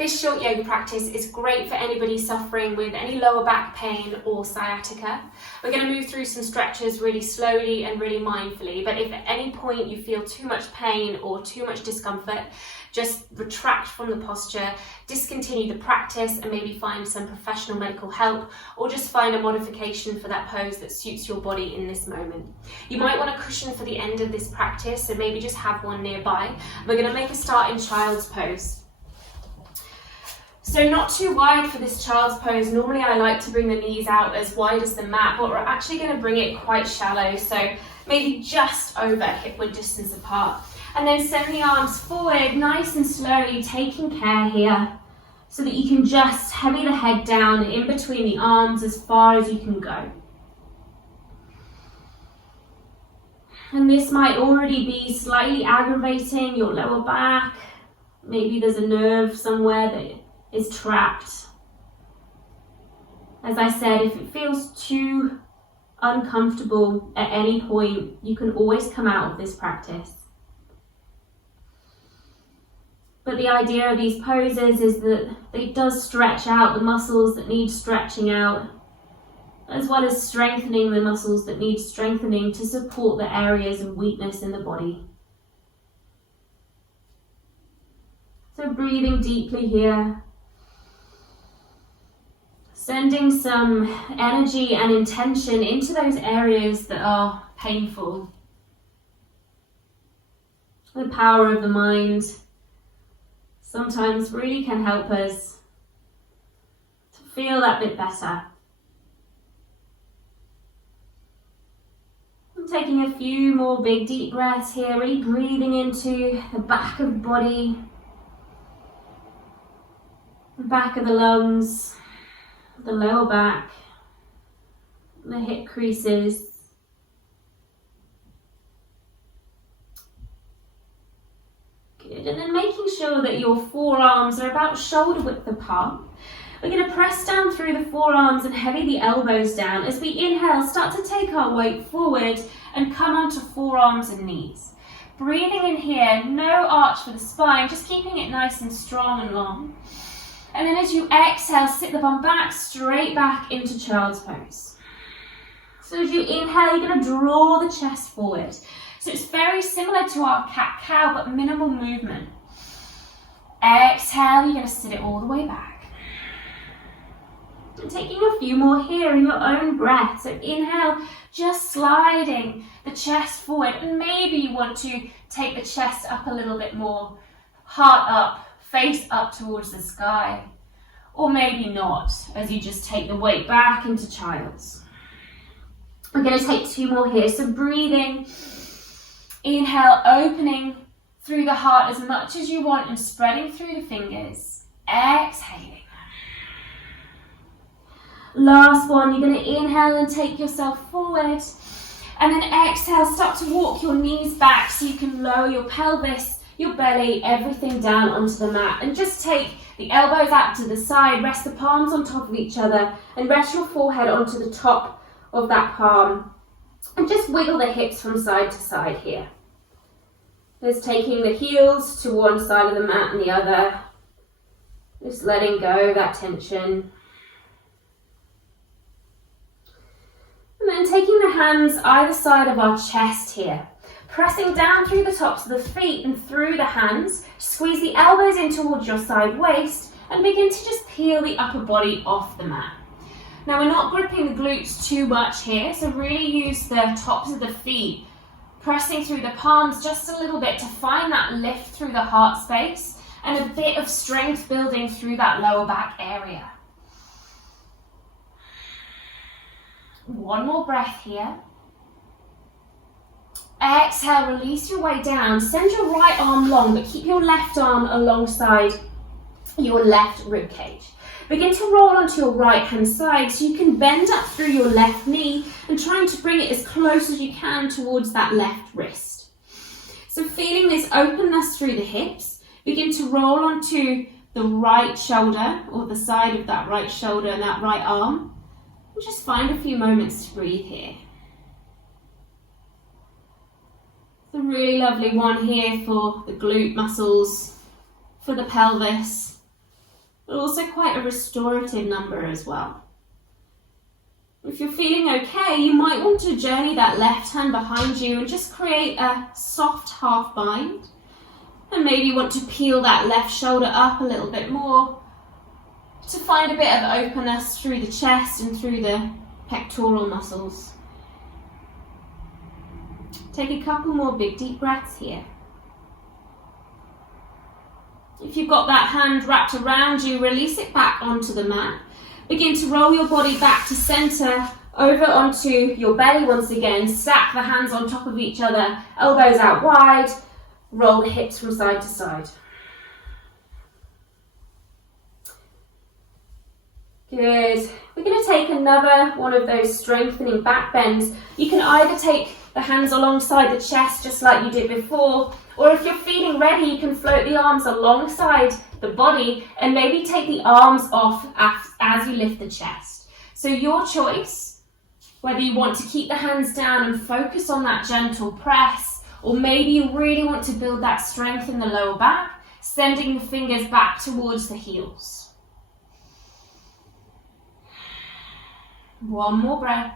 This short yoga practice is great for anybody suffering with any lower back pain or sciatica. We're going to move through some stretches really slowly and really mindfully, but if at any point you feel too much pain or too much discomfort, just retract from the posture, discontinue the practice and maybe find some professional medical help, or just find a modification for that pose that suits your body in this moment. You might want a cushion for the end of this practice, so maybe just have one nearby. We're going to make a start in child's pose. So not too wide for this child's pose. Normally I like to bring the knees out as wide as the mat, but we're actually going to bring it quite shallow, so maybe just over hip-width distance apart. And then send the arms forward nice and slowly, taking care here so that you can just heavy the head down in between the arms as far as you can go. And this might already be slightly aggravating your lower back. Maybe there's a nerve somewhere that is trapped. As I said, if it feels too uncomfortable at any point, you can always come out of this practice. But the idea of these poses is that it does stretch out the muscles that need stretching out, as well as strengthening the muscles that need strengthening to support the areas of weakness in the body. So breathing deeply here, sending some energy and intention into those areas that are painful. The power of the mind sometimes really can help us to feel that bit better. I'm taking a few more big deep breaths here, really breathing into the back of the body, the back of the lungs, the lower back, the hip creases. Good, and then making sure that your forearms are about shoulder width apart. We're going to press down through the forearms and heavy the elbows down. As we inhale, start to take our weight forward and come onto forearms and knees. Breathing in here, no arch for the spine, just keeping it nice and strong and long. And then as you exhale, sit the bum back, straight back into child's pose. So as you inhale, you're going to draw the chest forward. So it's very similar to our cat-cow, but minimal movement. Exhale, you're going to sit it all the way back. And taking a few more here in your own breath. So inhale, just sliding the chest forward. And maybe you want to take the chest up a little bit more. Heart up, face up towards the sky. Or maybe not, as you just take the weight back into child's. We're going to take two more here. So breathing. Inhale, opening through the heart as much as you want and spreading through the fingers. Exhaling. Last one, you're going to inhale and take yourself forward. And then exhale, start to walk your knees back so you can lower your pelvis, your belly, everything down onto the mat. And just take the elbows out to the side, rest the palms on top of each other, and rest your forehead onto the top of that palm. And just wiggle the hips from side to side here. Just taking the heels to one side of the mat and the other. Just letting go of that tension. And then taking the hands either side of our chest here. Pressing down through the tops of the feet and through the hands. Squeeze the elbows in towards your side waist and begin to just peel the upper body off the mat. Now we're not gripping the glutes too much here, so really use the tops of the feet, pressing through the palms just a little bit to find that lift through the heart space and a bit of strength building through that lower back area. One more breath here. Exhale, release your way down. Send your right arm long, but keep your left arm alongside your left rib cage. Begin to roll onto your right hand side so you can bend up through your left knee and trying to bring it as close as you can towards that left wrist. So feeling this openness through the hips, begin to roll onto the right shoulder or the side of that right shoulder and that right arm. And just find a few moments to breathe here. It's a really lovely one here for the glute muscles, for the pelvis. but also quite a restorative number as well. If you're feeling okay, you might want to journey that left hand behind you and just create a soft half bind. And maybe you want to peel that left shoulder up a little bit more to find a bit of openness through the chest and through the pectoral muscles. Take a couple more big deep breaths here. If you've got that hand wrapped around you, release it back onto the mat. Begin to roll your body back to center, over onto your belly once again. Stack the hands on top of each other, elbows out wide. Roll the hips from side to side. Good. We're going to take another one of those strengthening back bends. You can either take the hands alongside the chest just like you did before, or if you're feeling ready, you can float the arms alongside the body and maybe take the arms off as you lift the chest. So your choice, whether you want to keep the hands down and focus on that gentle press, or maybe you really want to build that strength in the lower back, sending the fingers back towards the heels. One more breath.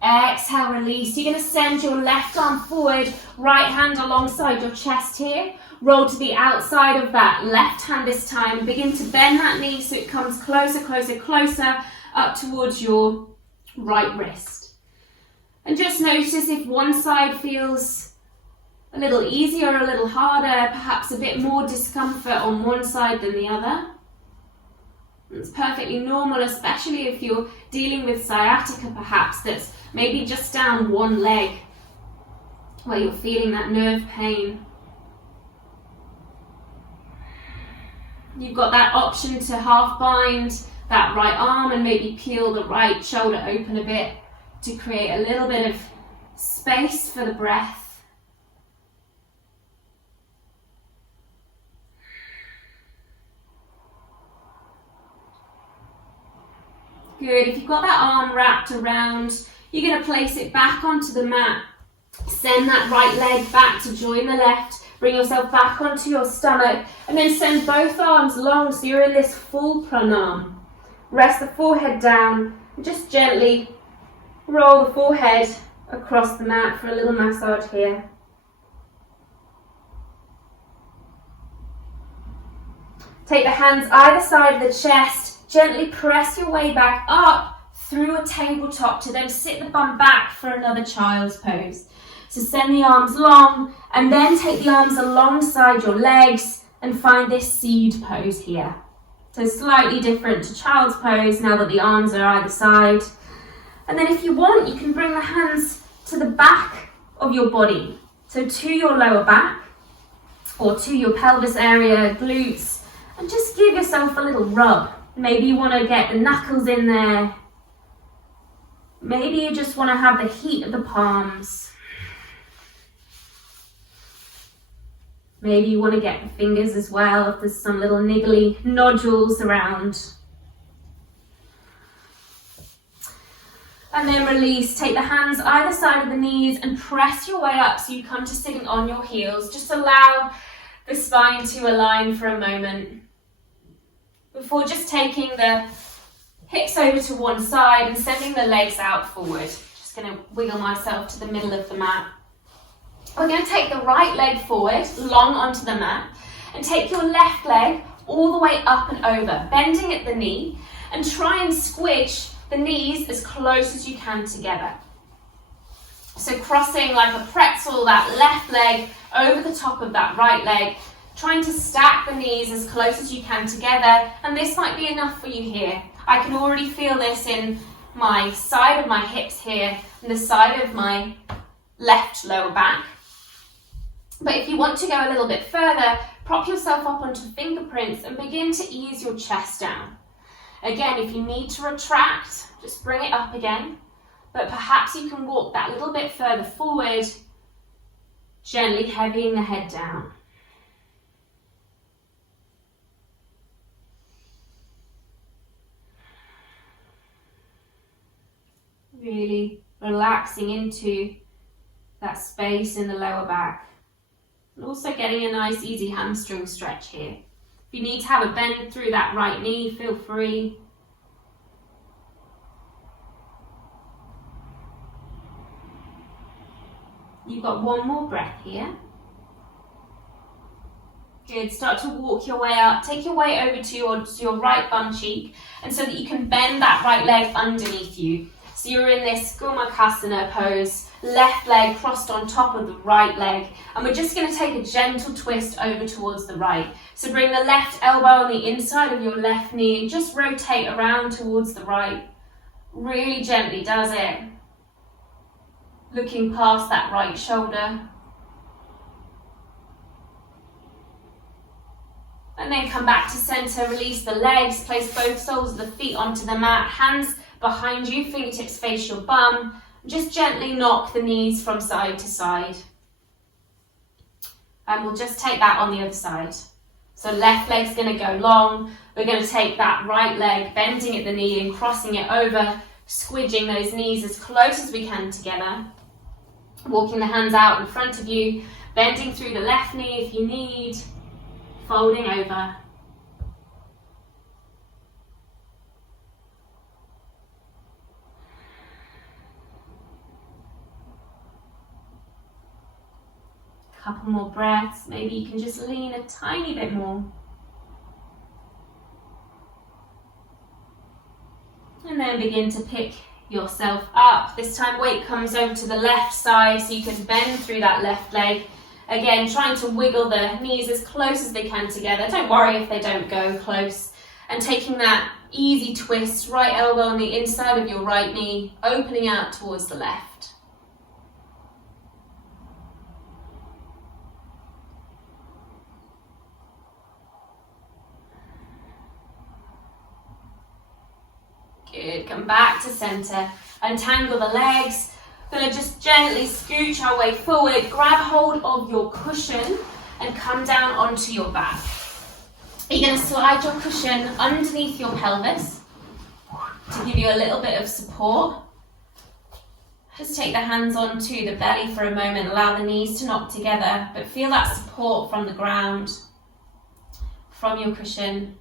Exhale, release. You're going to send your left arm forward, right hand alongside your chest here. Roll to the outside of that left hand this time. Begin to bend that knee so it comes closer, closer, closer up towards your right wrist. And just notice if one side feels a little easier, a little harder, perhaps a bit more discomfort on one side than the other. It's perfectly normal, especially if you're dealing with sciatica perhaps, that's maybe just down one leg where you're feeling that nerve pain. You've got that option to half bind that right arm and maybe peel the right shoulder open a bit to create a little bit of space for the breath. Good. If you've got that arm wrapped around, you're going to place it back onto the mat. Send that right leg back to join the left. Bring yourself back onto your stomach and then send both arms long so you're in this full pranam. Rest the forehead down and just gently roll the forehead across the mat for a little massage here. Take the hands either side of the chest. Gently press your way back up through a tabletop to then sit the bum back for another child's pose. So send the arms long and then take the arms alongside your legs and find this seed pose here. So slightly different to child's pose now that the arms are either side. And then if you want, you can bring the hands to the back of your body. So to your lower back or to your pelvis area, glutes, and just give yourself a little rub. Maybe you want to get the knuckles in there. Maybe you just want to have the heat of the palms. Maybe you want to get the fingers as well if there's some little niggly nodules around. And then release. Take the hands either side of the knees and press your way up so you come to sitting on your heels. Just allow the spine to align for a moment before just taking the hips over to one side and sending the legs out forward. Just going to wiggle myself to the middle of the mat. We're going to take the right leg forward, long onto the mat, and take your left leg all the way up and over, bending at the knee, and try and squish the knees as close as you can together. So crossing like a pretzel, that left leg over the top of that right leg, trying to stack the knees as close as you can together, and this might be enough for you here. I can already feel this in my side of my hips here and the side of my left lower back. But if you want to go a little bit further, prop yourself up onto fingerprints and begin to ease your chest down. Again, if you need to retract, just bring it up again, but perhaps you can walk that little bit further forward, gently heavying the head down. Really relaxing into that space in the lower back. And also getting a nice easy hamstring stretch here. If you need to have a bend through that right knee, feel free. You've got one more breath here. Good, start to walk your way up. Take your weight over to your right bum cheek, and so that you can bend that right leg underneath you. So you're in this Gomukhasana pose, left leg crossed on top of the right leg, and we're just going to take a gentle twist over towards the right. So bring the left elbow on the inside of your left knee and just rotate around towards the right. Really gently does it. Looking past that right shoulder. And then come back to center, release the legs, place both soles of the feet onto the mat, hands behind you, fingertips face your bum. Just gently knock the knees from side to side. And we'll just take that on the other side. So left leg's going to go long. We're going to take that right leg, bending at the knee and crossing it over, squidging those knees as close as we can together. Walking the hands out in front of you, bending through the left knee if you need, folding over. Couple more breaths, maybe you can just lean a tiny bit more. And then begin to pick yourself up. This time weight comes over to the left side so you can bend through that left leg. Again, trying to wiggle the knees as close as they can together. Don't worry if they don't go close. And taking that easy twist, right elbow on the inside of your right knee, opening out towards the left. Good, come back to center, untangle the legs. We're going to just gently scooch our way forward, grab hold of your cushion and come down onto your back. You're going to slide your cushion underneath your pelvis to give you a little bit of support. Just take the hands onto the belly for a moment, allow the knees to knock together, but feel that support from the ground, from your cushion.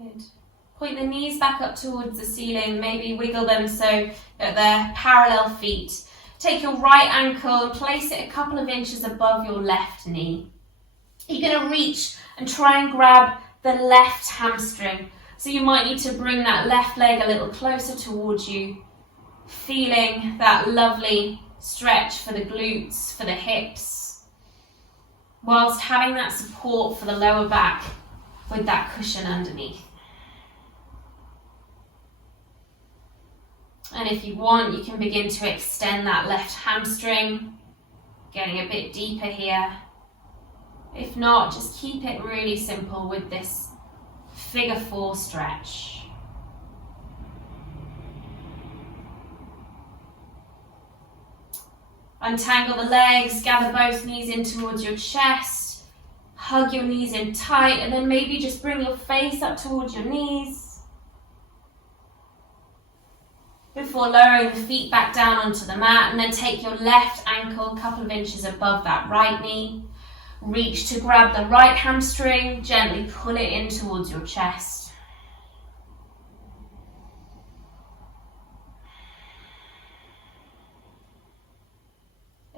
Good. Point the knees back up towards the ceiling, maybe wiggle them so that they're parallel feet. Take your right ankle and place it a couple of inches above your left knee. You're going to reach and try and grab the left hamstring. So you might need to bring that left leg a little closer towards you, feeling that lovely stretch for the glutes, for the hips, whilst having that support for the lower back with that cushion underneath. And if you want, you can begin to extend that left hamstring, getting a bit deeper here. If not, just keep it really simple with this figure 4 stretch. Untangle the legs, gather both knees in towards your chest, hug your knees in tight, and then maybe just bring your face up towards your knees. Before lowering the feet back down onto the mat, and then take your left ankle a couple of inches above that right knee. Reach to grab the right hamstring, gently pull it in towards your chest.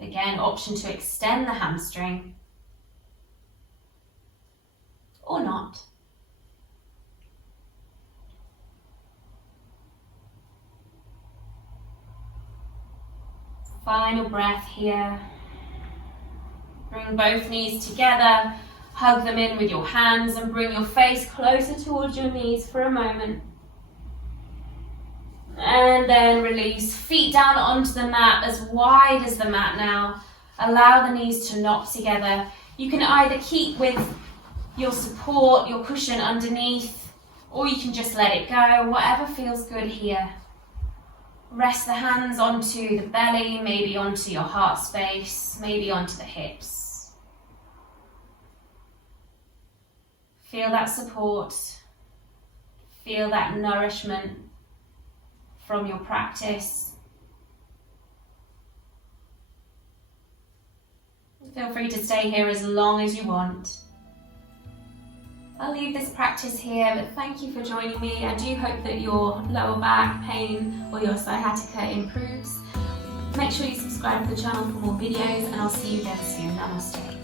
Again, option to extend the hamstring or not. Final breath here. Bring both knees together, hug them in with your hands and bring your face closer towards your knees for a moment. And then release, feet down onto the mat as wide as the mat now. Allow the knees to knock together. You can either keep with your support, your cushion underneath, or you can just let it go, whatever feels good here. Rest the hands onto the belly, maybe onto your heart space, maybe onto the hips. Feel that support, feel that nourishment from your practice. Feel free to stay here as long as you want. I'll leave this practice here, but thank you for joining me. I do hope that your lower back pain or your sciatica improves. Make sure you subscribe to the channel for more videos, and I'll see you again soon. Namaste.